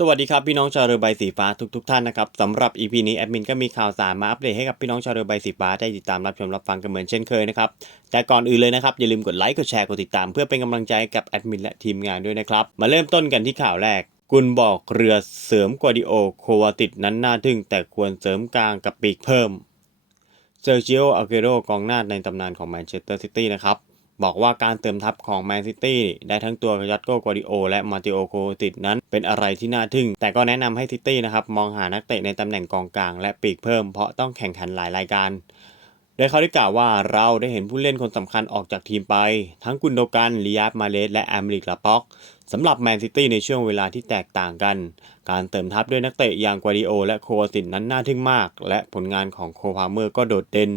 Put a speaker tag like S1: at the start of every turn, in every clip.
S1: สวัสดีครับพี่น้องชาวเรือใบสีฟ้าทุกๆท่านนะครับสำหรับ EP นี้แอดมินก็มีข่าวสารมาอัปเดตให้กับพี่น้องชาวเรือใบสีฟ้าได้ติดตามรับชมรับฟังกันเหมือนเช่นเคยนะครับแต่ก่อนอื่นเลยนะครับอย่าลืมกดไลค์กดแชร์กดติดตามเพื่อเป็นกำลังใจกับแอดมินและทีมงานด้วยนะครับมาเริ่มต้นกันที่ข่าวแรก กุลบอกเรือเสริมกวาดิโอโควาติดนั้นน่าทึ่ง แต่ควรเสริมกลางกับปีกเพิ่มเซอร์จิโออาเกโรกองหน้าในตำนานของแมนเชสเตอร์ซิตี้นะครับ บอกว่าการเติมทัพของแมนซิตี้ได้ทั้งตัวยัตโกกวาดิโอ และมาติโอโคติดนั้นเป็นอะไรที่น่าทึ่ง แต่ก็แนะนำให้ซิตี้นะครับมองหานักเตะในตำแหน่งกองกลางและปีกเพิ่มเพราะต้องแข่งขันหลายรายการโดยเขาได้กล่าวว่าเราได้เห็นผู้เล่นคนสำคัญออกจากทีมไป ทั้งกุนโดกันลิยาบมาเลสและแอมริกลาป็อกสำหรับแมนซิตี้ในช่วงเวลาที่แตกต่างกัน การเติมทัพด้วยนักเตะอย่างกวาดิโอ และโควาติดนั้นน่าทึ่งมาก และผลงานของโคพาเมอร์ก็โดดเด่น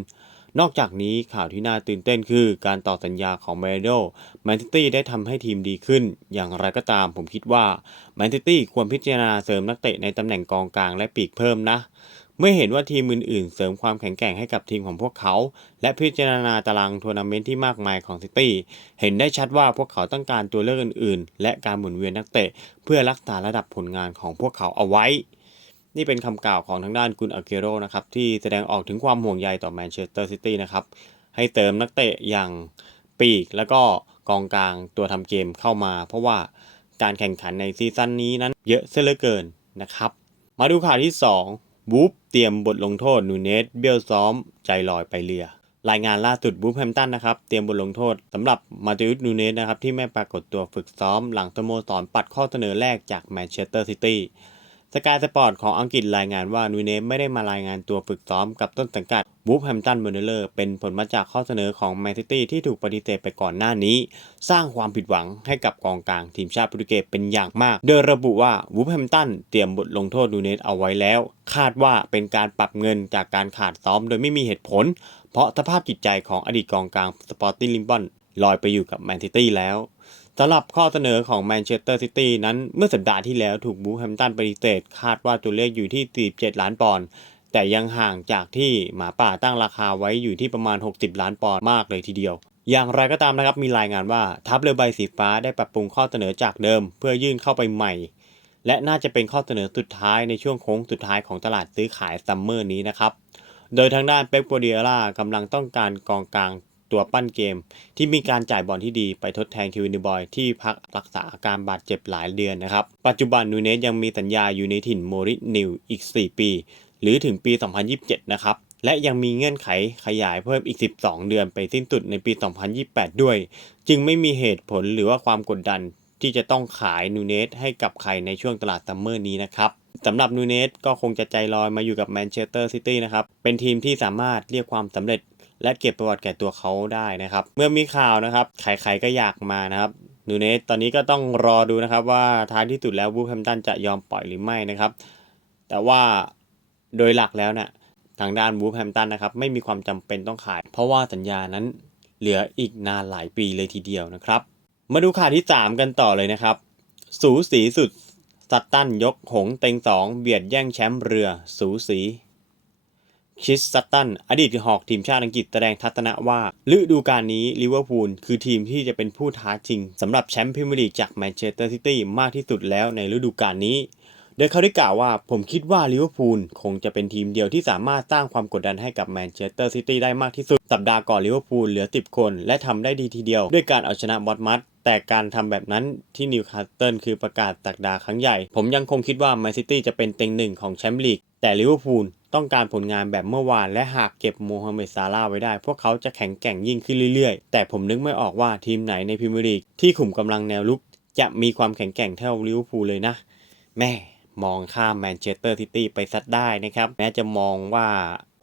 S1: นอกจากนี้ข่าวที่น่าตื่นเต้นคือการต่อสัญญาของเมโดแมนซิตี้ได้ทำให้ทีมดีขึ้น อย่างไรก็ตามผมคิดว่าแมนซิตี้ควรพิจารณาเสริมนักเตะในตำแหน่งกองกลางและปีกเพิ่มนะ เมื่อเห็นว่าทีมอื่นๆ เสริมความแข็งแกร่งให้กับทีมของพวกเขา และพิจารณาตารางทัวร์นาเมนต์ที่มากมายของซิตี้เห็นได้ชัดว่าพวกเขาต้องการตัวเลือกอื่นๆ และการหมุนเวียนนักเตะ เพื่อรักษาระดับผลงานของพวกเขาเอาไว้ นี่เป็นคำกล่าวของทางด้านกุนอาเกโรนะครับที่แสดงออกถึงความห่วงใยต่อแมนเชสเตอร์ซิตี้นะครับให้เติมนักเตะอย่างปีกแล้วก็กองกลางตัวทำเกมเข้ามา เพราะว่าการแข่งขันในซีซั่นนี้นั้นเยอะเสียเหลือเกินนะครับ มาดูข่าวที่ 2 บูฟเตรียมบทลงโทษนูเนสเบี้ยวซ้อมใจลอยไปเรือรายงานล่าสุดบูฟแฮมตันนะครับเตรียมบทลงโทษสำหรับมาติอุสนูเนสนะครับที่ไม่ปรากฏตัวฝึกซ้อมหลังสโมสรปัดข้อเสนอแรกจากแมนเชสเตอร์ซิตี้ สกายสปอร์ตของอังกฤษรายงานว่านูเนสไม่ได้มารายงานตัวฝึกซ้อมกับต้นสังกัดบูฟแฮมตันเบอร์เนเลอร์เป็นผลมาจากข้อเสนอของแมนซิตี้ที่ถูกปฏิเสธไปก่อนหน้านี้ สร้างความผิดหวังให้กับกองกลางทีมชาติโปรตุเกสเป็นอย่างมาก โดยระบุว่าวูฟแฮมตันเตรียมบทลงโทษนูเนสเอาไว้แล้ว คาดว่าเป็นการปรับเงินจากการขาดซ้อมโดยไม่มีเหตุผล เพราะสภาพจิตใจของอดีตกองกลางสปอร์ติ้งลิมบอนลอยไปอยู่กับแมนซิตี้แล้ว สำหรับข้อเสนอของแมนเชสเตอร์ซิตี้นั้นเมื่อสัปดาห์ที่แล้วถูกบูแฮมตันปฏิเสธคาดว่าตัวเลขอยู่ที่ 47 ล้านปอนด์แต่ยังห่างจากที่หมาป่าตั้งราคาไว้อยู่ที่ประมาณ 60 ล้านปอนด์มากเลยทีเดียว อย่างไรก็ตามนะครับมีรายงานว่าทัพเรือใบสีฟ้าได้ปรับปรุงข้อเสนอจากเดิม เพื่อยื่นเข้าไปใหม่ และน่าจะเป็นข้อเสนอสุดท้ายในช่วงโค้งสุดท้ายของตลาดซื้อขายซัมเมอร์นี้นะครับโดยทางด้านเป๊ปโปเดียร่ากำลังต้องการกองกลาง ตัวปั้นเกม ที่มีการจ่ายบอลที่ดีไปทดแทนคิวนิบอยที่พักรักษาอาการบาดเจ็บหลายเดือนนะครับ ปัจจุบันนูเนสยังมีสัญญาอยู่ในถิ่นโมรินิวอีก 4 ปี หรือถึงปี 2027 นะครับและยังมีเงื่อนไขขยายเพิ่มอีก 12 เดือนไปสิ้นสุดในปี 2028 ด้วย จึงไม่มีเหตุผลหรือว่าความกดดันที่จะต้องขายนูเนสให้กับใครในช่วงตลาดซัมเมอร์นี้นะครับสำหรับนูเนสก็คงจะใจลอยมาอยู่กับแมนเชสเตอร์ซิตี้นะครับ เป็นทีมที่สามารถเรียกความสำเร็จ และเก็บประวัติแก่ตัวเขาได้นะครับ เมื่อมีข่าวนะครับใครๆก็อยากมานะครับนูเนสตอนนี้ก็ต้องรอดูนะครับว่าท้ายที่สุดแล้วบูแฮมตันจะยอมปล่อยหรือไม่นะครับ แต่ว่าโดยหลักแล้วนะ่ะทางด้านบูแฮมตันนะครับไม่มีความจำเป็นต้องขาย เพราะว่าสัญญานั้นเหลืออีกนานหลายปีเลยทีเดียวนะครับ มาดูข่าวที่ 3 กันต่อเลยนะครับ สูสีสุดซัตตันยกหงเต็งสองเบียดแย่งแชมป์เรือ สูสี คิสซัตตัน อดีตหอกทีมชาติอังกฤษแสดงทัศนะว่าฤดูกาลนี้ลิเวอร์พูลคือทีมที่จะเป็นผู้ท้าชิงสำหรับแชมป์พรีเมียร์ลีกจากแมนเชสเตอร์ซิตี้มากที่สุดแล้วในฤดูกาลนี้ โดยเขาได้กล่าวว่าผมคิดว่าลิเวอร์พูลคงจะเป็นทีมเดียวที่สามารถสร้างความกดดันให้กับแมนเชสเตอร์ซิตี้ได้มากที่สุด สัปดาห์ก่อนลิเวอร์พูลเหลือ 10 คน และทำได้ดีทีเดียว ด้วยการเอาชนะบอตมัดแต่การทำแบบนั้นที่นิวคาสเซิลคือประกาศตักดาครั้งใหญ่ ผมยังคงคิดว่าแมนซิตี้จะเป็นเต็งหนึ่งของแชมป์ลีก แต่ลิเวอร์พูล ต้องการผลงานแบบเมื่อวานและหากเก็บโมฮัมเหม็ดซาลาห์ไว้ได้ พวกเขาจะแข็งแกร่งยิ่งขึ้นเรื่อยๆ แต่ผมนึกไม่ออกว่าทีมไหนในพรีเมียร์ลีกที่ขุมกำลังแนวลุก จะมีความแข็งแกร่งเท่าลิเวอร์พูลเลยนะ แม่มองข้ามแมนเชสเตอร์ซิตี้ไปซัดได้นะครับ แม้จะมองว่า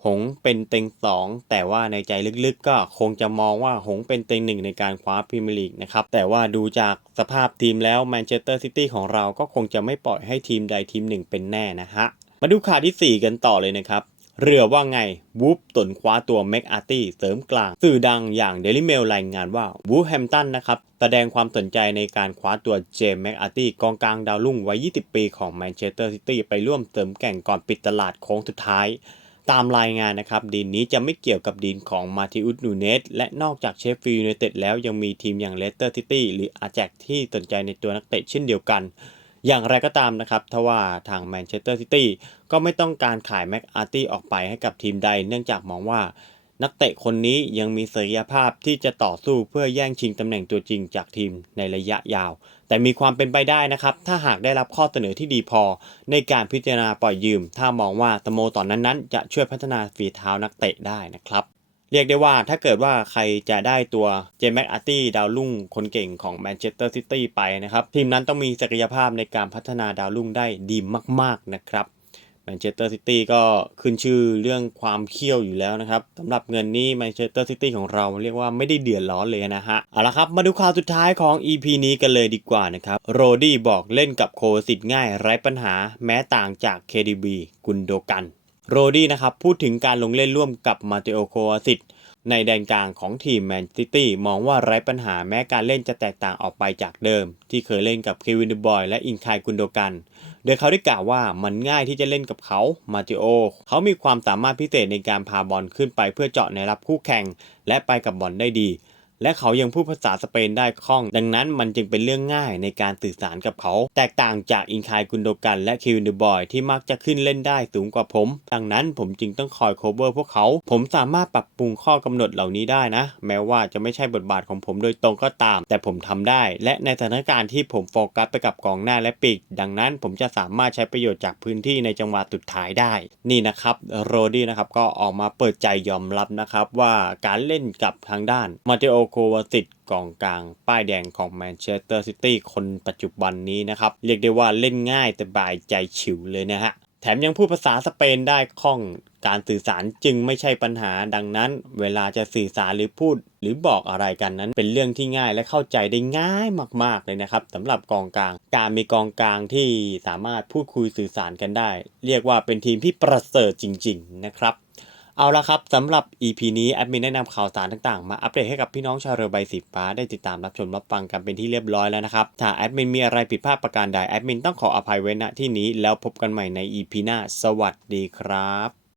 S1: หงเป็นเต็งสองแต่ว่าในใจลึกๆ ก็คงจะมองว่าหงเป็นเต็งหนึ่งในการคว้าพรีเมียร์ลีกนะครับ แต่ว่าดูจากสภาพทีมแล้วแมนเชสเตอร์ซิตี้ของเราก็คงจะไม่ปล่อยให้ทีมใดทีมหนึ่งเป็นแน่นะฮะ มาดูข่าวที่ 4 กันต่อเลยนะครับ เรือว่าไงวูฟตนคว้าตัวแม็กอาร์ตี้เสริมกลาง สื่อดังอย่างเดลิเมลรายงานว่าวูฟแฮมตันนะครับแสดงความสนใจในการคว้าตัวเจมส์แม็กอาร์ตี้กองกลางดาวรุ่งวัย 20 ปีของแมนเชสเตอร์ซิตี้ไปร่วมเสริมแข่งก่อนปิดตลาดโค้งสุดท้าย ตามรายงานนะครับดีนนี้จะไม่เกี่ยวกับดีนของมาติอุสนูเนสและนอกจากเชฟฟิลด์ยูไนเต็ดแล้วยังมีทีมอย่างเลสเตอร์ซิตี้หรืออาแจกที่สนใจในตัวนักเตะเช่นเดียวกัน อย่างไรก็ตามนะครับทว่าทางแมนเชสเตอร์ซิตี้ก็ไม่ต้องการขายแม็กอาร์ตี้ออกไปให้กับทีมใด เนื่องจากมองว่า นักเตะคนนี้ยังมีศักยภาพที่จะต่อสู้เพื่อแย่งชิงตำแหน่งตัวจริงจากทีมในระยะยาว แต่มีความเป็นไปได้นะครับ ถ้าหากได้รับข้อเสนอที่ดีพอ ในการพิจารณาปล่อยยืม ถ้ามองว่าสโมสรนนั้นๆ จะช่วยพัฒนาฝีเท้านักเตะได้นะครับ เรียกได้ว่าถ้าเกิดว่าใครจะได้ตัวเจมส์แม็กอาร์ตี้ดาวรุ่งคนเก่งของแมนเชสเตอร์ซิตี้ไปนะครับ ทีมนั้นต้องมีศักยภาพในการพัฒนาดาวรุ่งได้ดีมาก ๆ นะครับแมนเชสเตอร์ซิตี้ก็ขึ้นชื่อเรื่องความเขี้ยวอยู่แล้วนะครับสำหรับเงินนี้แมนเชสเตอร์ซิตี้ของเราเรียกว่าไม่ได้เดือดร้อนเลยนะฮะเอาละครับมาดูข่าวสุดท้ายของ EP นี้กันเลยดีกว่านะครับโรดี้บอกเล่นกับโคสิตง่ายไร้ปัญหาแม้ต่างจาก KDB กุนโดกัน โรดี้นะครับพูดถึงการลงเล่นร่วมกับมาเตโอโควาซิตในแดนกลางของทีมแมนซิตี้มองว่าไร้ปัญหาแม้การเล่นจะแตกต่างออกไปจากเดิม ที่เคยเล่นกับเควินเดบอยและอินคายกุนโดกัน โดยเขาได้กล่าวว่ามันง่ายที่จะเล่นกับเขามาติโอ เขามีความสามารถพิเศษในการพาบอลขึ้นไปเพื่อเจาะในรับคู่แข่ง และไปกับบอลได้ดี และเขายังพูดภาษาสเปนได้คล่อง ดังนั้นมันจึงเป็นเรื่องง่ายในการสื่อสารกับเขา แตกต่างจากอินคายกุนโดกันและคิวินเดบอยที่มักจะขึ้นเล่นได้สูงกว่าผม ดังนั้นผมจึงต้องคอยโคเวอร์พวกเขา ผมสามารถปรับปรุงข้อกำหนดเหล่านี้ได้นะ แม้ว่าจะไม่ใช่บทบาทของผมโดยตรงก็ตาม แต่ผมทำได้ และในสถานการณ์ที่ผมโฟกัสไปกับกองหน้าและปีก ดังนั้นผมจะสามารถใช้ประโยชน์จากพื้นที่ในจังหวะสุดท้ายได้ นี่นะครับโรดี้นะครับก็ออกมาเปิดใจยอมรับนะครับว่าการเล่นกับทางด้านมาเตโอโควาซิตกองกลางป้ายแดงของแมนเชสเตอร์ซิตี้คนปัจจุบันนี้นะครับ เรียกได้ว่าเล่นง่ายแต่บายใจฉิวเลยนะฮะ แถมยังพูดภาษาสเปนได้คล่องการสื่อสารจึงไม่ใช่ปัญหาดังนั้น เวลาจะสื่อสารหรือพูด หรือบอกอะไรกันนั้น เป็นเรื่องที่ง่ายและเข้าใจได้ง่ายมาก ๆ เลยนะครับสำหรับกองกลาง การมีกองกลางที่สามารถพูดคุยสื่อสารกันได้ เรียกว่าเป็นทีมที่ประเสริฐจริง ๆ นะครับ เอาละครับสำหรับ EP นี้แอดมินได้นำข่าวสารต่างๆ มาอัปเดตให้กับพี่น้องชาวเรือใบสีฟ้าได้ติดตามรับชมรับฟังกันเป็นที่เรียบร้อยแล้วนะครับถ้าแอดมินมีอะไรผิดพลาดประการใดแอดมินต้องขออภัยไว้ณที่นี้แล้วพบกันใหม่ใน EP หน้า สวัสดีครับ